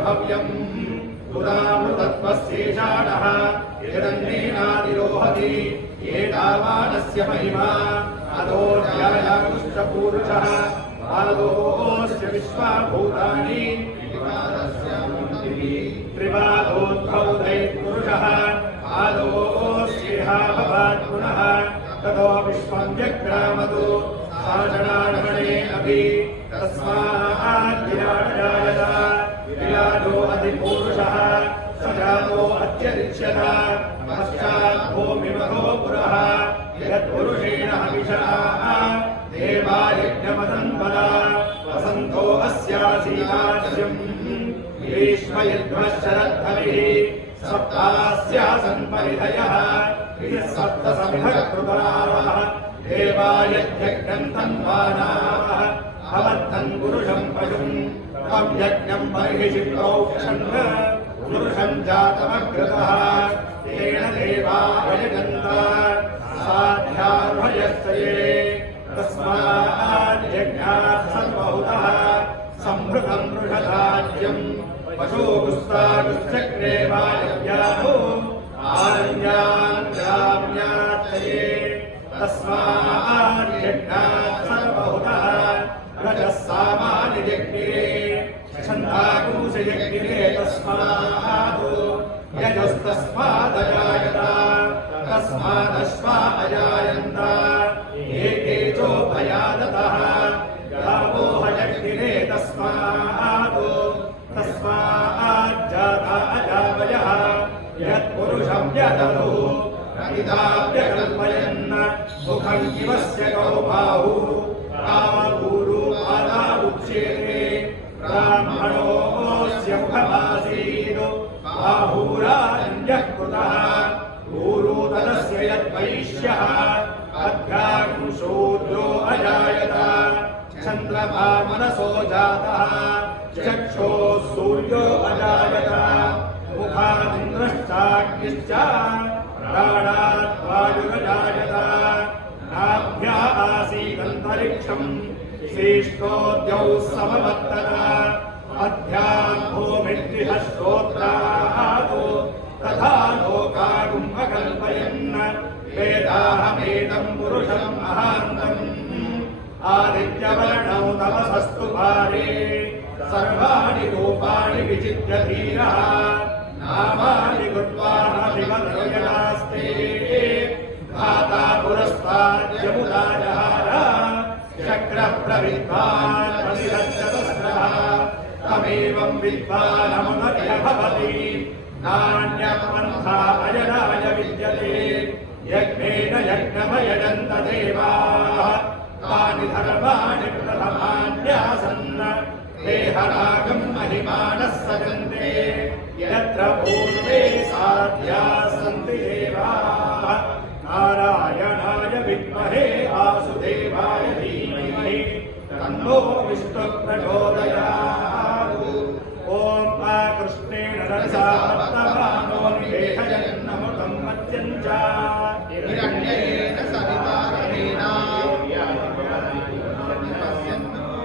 भव्यम् पुरामृतत्वस्येषाणः यदन्नेनादिरोहति एतावानस्य महिमा अधोऽध्यायाकुश्च पूरुषः पादोऽस्य विश्वाभूतानि त्रिपादोद्भौ दैत्पुरुषः पादोऽस्येहा भवात् पुनः ततो विश्वं व्यक्रामतु साषणार्हणे अपि तस्माद्विराटजायत विराजो अधिपूरुषः स जातो अत्यरिच्यत, पश्चात् भूमिमखो पुरः, यत्पुरुषेण हविषाः, देवा यज्ञमसन्पदा वसन्तो अस्यासीताच्यम् ग्रीष्मयद्मश्चरद्धभिः सप्तास्यासन्परिधयः ऋजः सप्तसमिधकृतरावः देवायज्ञम् तन्वानाः अवर्धन् पुरुषम् पशुम्। त्वम् यज्ञम् बर्हिषि प्रोक्षन् पुरुषम् जातमग्रतः तेन देवा भजन्त साध्यार्भयश्च ये तस्माद्यज्ञात् सर्वहुतः सम्भृतम् मृषधाज्यम् पशोगुस्तागुश्चक्रे वायव्याहो आरण्यान् ग्राम्यार्थये तस्माद्यज्ञात् यजस्तस्मादजायत तस्मादश्वा अजायन्त एके चोपयादतः गावो हयज्ञिरे तस्मात् तस्माज्जाता अजावयः यत्पुरुषं यदनु रविताभ्यकल्पयन् मुखं किमस्य गौ बाहु कामगुरु पादा उच्येते ब्राह्मणोऽस्य मुखमासीत् बाहुरान्यः यद्वैश्यः अध्यागुं शूद्रो अजायत। चन्द्रमा मनसो जातः। चक्षो सूर्यो अजायत। मुखादिन्द्रश्चाग्निश्च। प्राणात् वायुरजायत। नाभ्या आसीदन्तरिक्षम्। तथा लोकागुम् వేదాహమేదం పురుషం అహాంతం ఆదిత్యవర్ణౌ తమ సస్తు భారే సర్వాణి రూపాణి విచిత్య ధీర నామాని కృత్వాస్తే మాతా పురస్తాజముదాజహార చక్ర ప్రవిద్వాన్సహస్ర తమేవం విద్వానమునభవతి నాణ్యపంథా అజనాయ విద్యతే యజ్ఞేన యజ్ఞమయడంత దేవాః తాని ధర్మాణి ప్రథమాన్యాసన్న. దేహరాగం మహిమానః సజంతే యత్ర పూర్వే సాధ్యా సంతి దేవాః. నారాయణాయ విద్మహే వాసుదేవాయ ధీమహి. తన్నో విష్ణుప్రచోదయాत्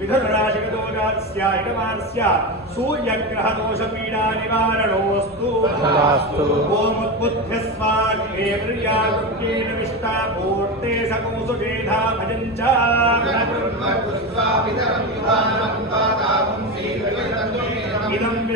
విధనురాశిదోజాస్యాయమాస్య సూర్యగ్రహదోషపీడా నివారణోస్తు ఓముద్బుద్ధ్యస్వాగ్రేవ్యాకృత్యేన విష్టాపూర్తే సకౌసుషేధా భజం చ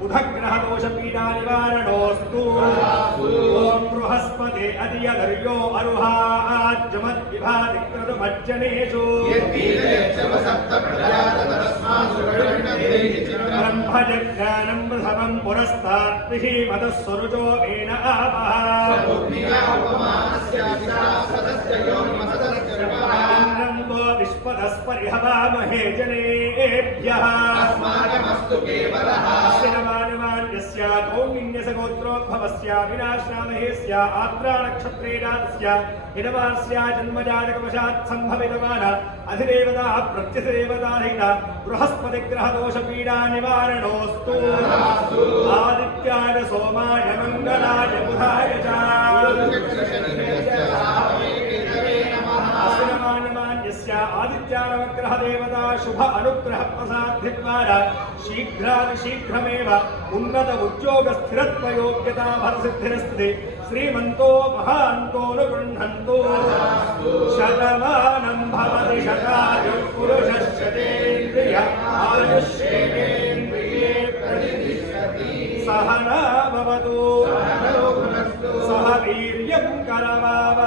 बुधग्रहदोषपीडा निवारणोऽस्तु ॐ बृहस्पते अधियधर्यो अरुहाज्जमद्विभातिक्रतुमज्जनेषु ब्रह्मजज्ञानं प्रथमं पुरस्तात् विहीमतः स्वरुचो येन आपः इन्द्रं वो विश्वतस्परिहवामहे जनेभ्यः अस्य कौण्डिन्यसगोत्रोद्भवस्य विनाशनामहेस्य आत्रा नक्षत्रेणास्य हिडवास्य जन्मजातकवशात् सम्भवितमान अधिदेवता प्रत्यधिदेवताहित बृहस्पतिग्रहदोषपीडा निवारणोऽस्तु आदित्याय सोमाय मङ्गलाय बुधाय च आश्रमान्यमान्यस्य आदित्यानवग्रहदेवता शुभ अनुग्रह प्रसाद्धिद्वारा शीघ्रातिशीघ्रमेव उन्नत उद्योग स्थिरत्वयोग्यता फलसिद्धिरस्ति श्रीमन्तो महान्तोऽनुगृह्णन्तु शतमानं भवति शतायुः पुरुषश्चतेन्द्रिय आयुष्येन्द्रिये प्रतिष्ठति सहना भवतु सह वीर्यं करवावहै